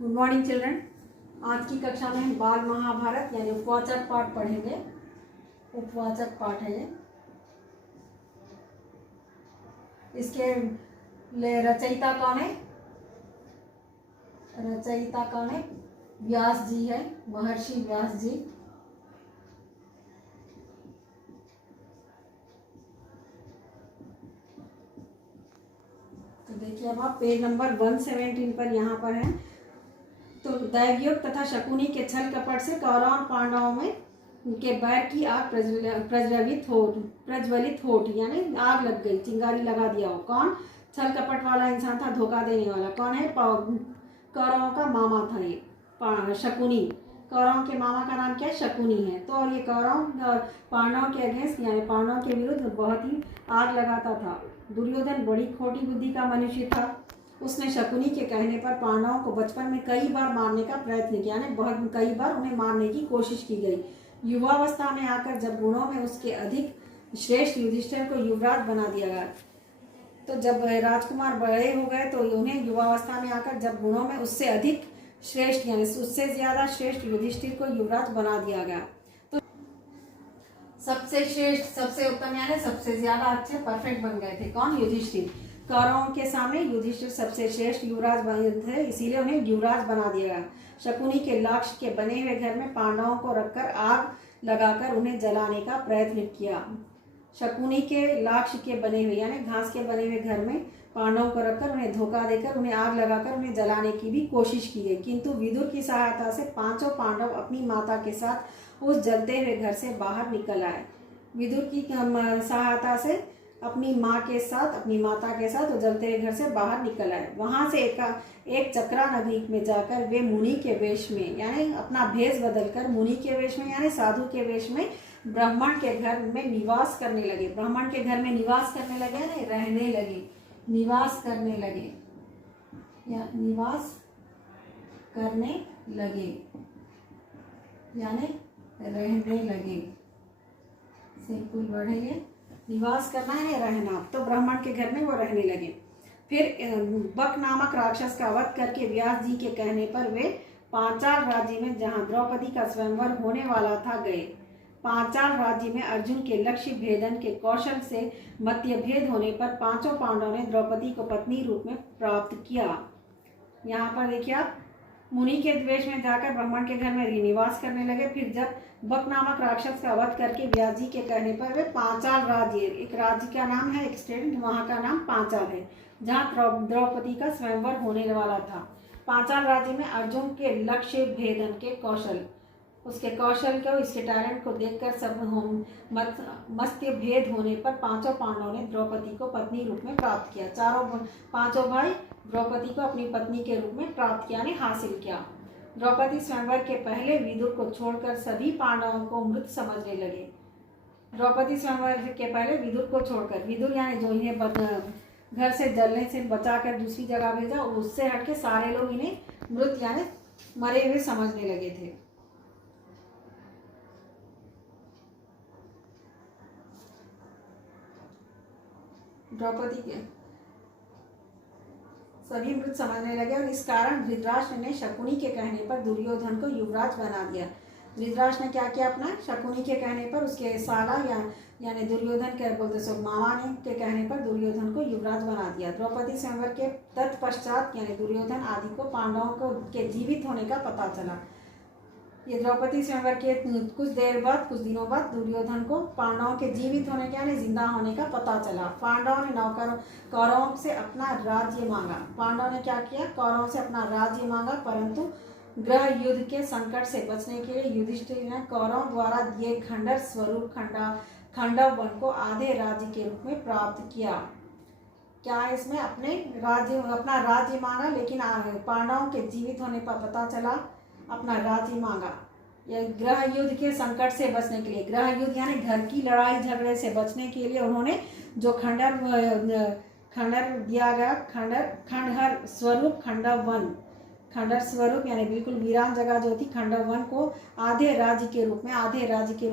Good morning children. आज की कक्षा में हम बाल महाभारत यानी उपवाचक पाठ पढ़ेंगे। उपवाचक पाठ है ये। इसके रचयिता कौन है? रचयिता कौन है? व्यास जी है, महर्षि व्यास जी। तो देखिए अब आप पेज नंबर 117 पर यहाँ पर है। तो दैवयोग तथा शकुनी के छल कपट से कौरव और पांडवों में के बैर की आग प्रज्वलित हो यानी आग लग गई, चिंगारी लगा दिया हो। कौन? छल कपट वाला इंसान था, धोखा देने वाला। कौन है? कौरवों का मामा था ये शकुनी। कौरवों के मामा का नाम क्या है? शकुनी है। तो और ये कौरव पांडवों के अगेंस्ट यानी पांडवों के विरुद्ध बहुत ही आग लगाता था। दुर्योधन बड़ी खोटी बुद्धि का मनुष्य था। उसने शकुनी के कहने पर पांडवों को बचपन में कई बार मारने का प्रयत्न किया, यानी बहुत कई बार उन्हें मारने की कोशिश की गई। युवावस्था में आकर जब गुणों में उसके अधिक श्रेष्ठ युधिष्ठिर को युवराज बना दिया गया। तो जब राजकुमार बड़े हो गए तो उन्हें युवावस्था में आकर जब गुणों में उससे अधिक श्रेष्ठ यानी उससे ज्यादा श्रेष्ठ युधिष्ठिर को युवराज बना दिया गया। तो सबसे श्रेष्ठ, सबसे उत्तम यानी सबसे ज्यादा अच्छे परफेक्ट बन गए थे। कौन? युधिष्ठिर। कौरवों के सामने युधिष्ठिर सबसे श्रेष्ठ युवराज बने थे, इसीलिए उन्हें युवराज बना दिया गया। शकुनी के लाक्ष के बने हुए घर में पांडवों को रखकर आग लगाकर उन्हें जलाने का प्रयत्न किया। शकुनी के लाक्ष के बने हुए यानी घास के बने हुए घर में पांडवों को रखकर उन्हें धोखा देकर उन्हें आग लगाकर उन्हें जलाने की भी कोशिश की गई, किंतु विदुर की सहायता से पांचों पांडव अपनी माता के साथ उस जलते हुए घर से बाहर निकल आए। विदुर की सहायता से अपनी माँ के साथ, अपनी माता के साथ वो जलते हुए घर से बाहर निकल आए। वहां से एक चक्रा नगरी में जाकर वे मुनि के वेश में यानी अपना भेष बदलकर मुनि के वेश में यानी साधु के वेश में ब्राह्मण के घर में निवास करने लगे। ब्राह्मण के घर में निवास करने लगे ना, रहने लगे, निवास करने लगे या निवास करने लगे यानी रहने लगे। सिंपल वर्ड है ये। निवास करना है रहना, तो ब्राह्मण के घर में वो रहने लगे। फिर बक नामक राक्षस का वध करके व्यास जी के कहने पर वे पांचाल राज्य में जहां द्रौपदी का स्वयंवर होने वाला था गए। पांचाल राज्य में अर्जुन के लक्ष्य भेदन के कौशल से मतभेद होने पर पांचों पांडवों ने द्रौपदी को पत्नी रूप में प्राप्त किया। यहाँ पर देखिए आप, मुनि के द्वेष में जाकर ब्राह्मण के घर में निवास करने लगे। फिर जब बक नामक राक्षस का वध करके व्यास जी के कहने पर वे पांचाल राज्य, एक राज्य का नाम है, एक स्टेट, वहाँ का नाम पांचाल है, जहाँ द्रौपदी का स्वयंवर होने वाला था। पांचाल राज्य में अर्जुन के लक्ष्य भेदन के कौशल, उसके कौशल को, इसके टैलेंट को देखकर सब मत्स्य भेद होने पर पांचों पांडवों ने द्रौपदी को पत्नी रूप में प्राप्त किया। पांचों भाई द्रौपदी को अपनी पत्नी के रूप में प्राप्त किया, ने हासिल किया। द्रौपदी स्वयंवर के पहले विदुर को छोड़कर सभी पांडवों को मृत समझने लगे। द्रौपदी स्वयंवर के पहले विदुर को छोड़कर, विदुर यानी जो इन्हें घर से जलने से बचाकर दूसरी जगह भेजा, उससे हटके सारे लोग इन्हें मृत यानी मरे हुए समझने लगे थे। द्रौपदी के सभी मृत समझने लगे और इस कारण धृतराष्ट्र ने शकुनी के कहने पर दुर्योधन को युवराज बना दिया। धृतराष्ट्र ने क्या किया? अपना शकुनी के कहने पर उसके साला यानी दुर्योधन के बोलते सो मामा ने के कहने पर दुर्योधन को युवराज बना दिया। द्रौपदी स्वयंवर के तत्पश्चात यानी दुर्योधन आदि को पांडवों को के जीवित होने का पता चला। ये द्रौपदी स्वयंवर के कुछ देर बाद, कुछ दिनों बाद दुर्योधन को पांडवों के जीवित होने के यानी जिंदा होने का पता चला। पांडवों ने कौरवों से अपना राज्य मांगा। पांडवों ने क्या किया? कौरवों से अपना राज्य मांगा, परंतु ग्रह युद्ध के संकट से बचने के लिए युधिष्ठिर ने कौरवों द्वारा दिए खंडर स्वरूप खंडव वन को आधे राज्य के रूप में प्राप्त किया। क्या इसमें अपना राज्य मांगा, लेकिन पांडवों के जीवित होने पर पता चला अपना राज्य मांगा। यह ग्रह युद्ध के संकट से बचने के लिए, ग्रह युद्ध यानी घर की लड़ाई झगड़े से बचने के लिए उन्होंने जो खंडर दिया गया, खंडहर स्वरूप खंडव वन, खंडर स्वरूप यानी बिल्कुल वीरान जगह जो थी खंडव वन को आधे राज्य के रूप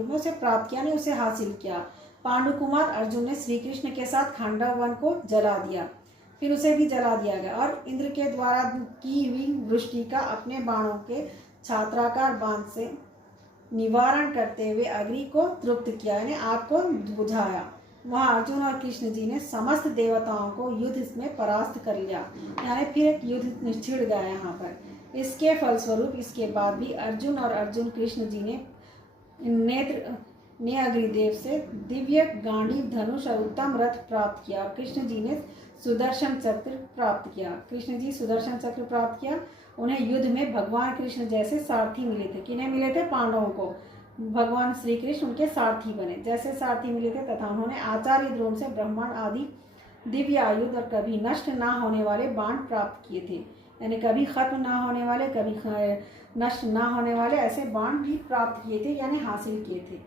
में उसे प्राप्त किया, ने उसे हासिल किया। पांडु कुमार अर्जुन ने श्री कृष्ण के साथ खंडव वन को जला दिया। फिर उसे भी जला दिया गया। और इंद्र के द्वारा की हुई वृष्टि का अपने बाणों के छात्राकार बांध से निवारण करते हुए अग्नि को तृप्त किया, यानी आग को बुझाया। वहाँ अर्जुन और कृष्ण जी ने समस्त देवताओं को युद्ध में परास्त कर लिया, यानी फिर एक युद्ध छिड़ गया यहाँ पर। इसके फलस्वरूप इसके बाद भी अर्जुन और अर्जुन कृष्ण जी ने अग्निदेव से दिव्य गांडीव धनुष और उत्तम रथ प्राप्त किया, और कृष्ण जी ने सुदर्शन चक्र प्राप्त किया। कृष्ण जी सुदर्शन चक्र प्राप्त किया। उन्हें युद्ध में भगवान कृष्ण जैसे सारथी मिले थे। किन्हें मिले थे? पांडवों को। भगवान श्री कृष्ण उनके सारथी बने। जैसे सारथी मिले थे तथा उन्होंने आचार्य द्रोण से ब्रह्मांड आदि दिव्य आयुध और कभी नष्ट ना होने वाले बाण प्राप्त किए थे, यानी कभी खत्म ना होने वाले, कभी नष्ट ना होने वाले ऐसे बाण भी प्राप्त किए थे, यानी हासिल किए थे।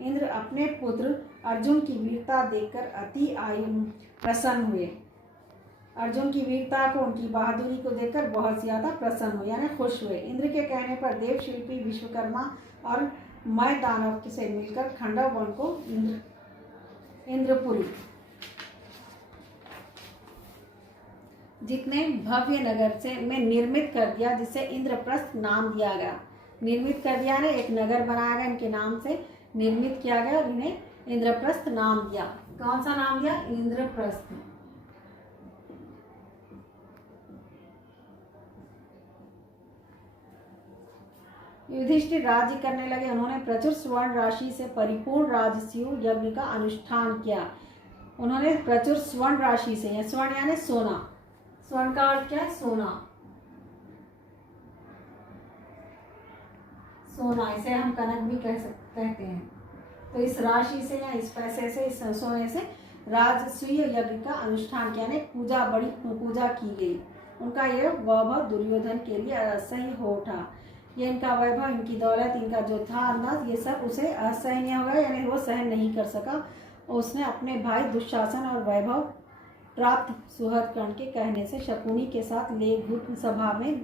इंद्र अपने पुत्र अर्जुन की वीरता देखकर अति प्रसन्न हुए। अर्जुन की वीरता को, उनकी बहादुरी को देखकर बहुत ज़्यादा प्रसन्न हुए, यानी खुश हुए। इंद्र के कहने पर देव शिल्पी विश्वकर्मा और मय दानव से मिलकर खंडव वन को इंद्रपुरी जितने भव्य नगर से में निर्मित कर दिया, जिसे इंद्रप्रस्थ नाम दिया गया। निर्मित कर दिया ने एक नगर बनाया गया, इनके नाम से निर्मित किया गया और इन्हें इंद्रप्रस्थ नाम दिया। कौन सा नाम दिया? इंद्रप्रस्थ। युधिष्ठिर राज्य करने लगे। उन्होंने प्रचुर स्वर्ण राशि से परिपूर्ण राजसूय यज्ञ का अनुष्ठान किया। उन्होंने प्रचुर स्वर्ण राशि से, स्वर्ण यानी सोना, स्वर्ण का अर्थ क्या है? सोना। सोना, इसे हम कनक भी कहते हैं। तो इस राशि से या इस पैसे से, इस सोने से राजसूय यज्ञ का अनुष्ठान किया, पूजा, बड़ी पूजा की गई। उनका यह वैभव दुर्योधन के लिए असह्य हो उठा। ये इनका वैभव, इनकी दौलत, इनका जो था अंदाज, ये सब उसे असहनीय हो गया, यानी वो सहन नहीं कर सका। उसने अपने भाई दुशासन और वैभव प्राप्त सुहृद कर्ण के कहने से शकुनी के साथ लेखभूत सभा में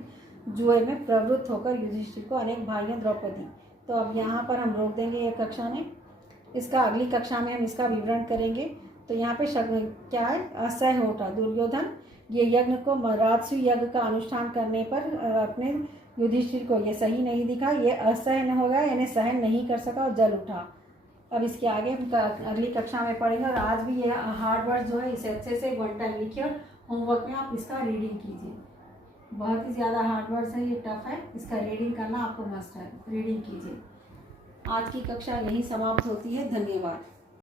जुए में प्रवृत्त होकर युधिष्ठिर को अनेक भाइयों द्रौपदी। तो अब यहाँ पर हम रोक देंगे ये कक्षा में। इसका अगली कक्षा में हम इसका विवरण करेंगे। तो यहाँ पे क्या है? असह्य हो उठा दुर्योधन। ये यज्ञ को, राजसूय यज्ञ का अनुष्ठान करने पर अपने युधिष्ठिर को ये सही नहीं दिखा, ये असहन हो गया, यानी सहन नहीं कर सका और जल उठा। अब इसके आगे हम अगली कक्षा में पढ़ेंगे। और आज भी ये हार्ड वर्ड जो है इसे अच्छे से 1 टाइम लिखिए और होमवर्क में आप इसका रीडिंग कीजिए। बहुत ही ज़्यादा हार्ड वर्ड्स है, ये टफ है, इसका रीडिंग करना आपको मस्ट है। रीडिंग कीजिए। आज की कक्षा यहीं समाप्त होती है। धन्यवाद।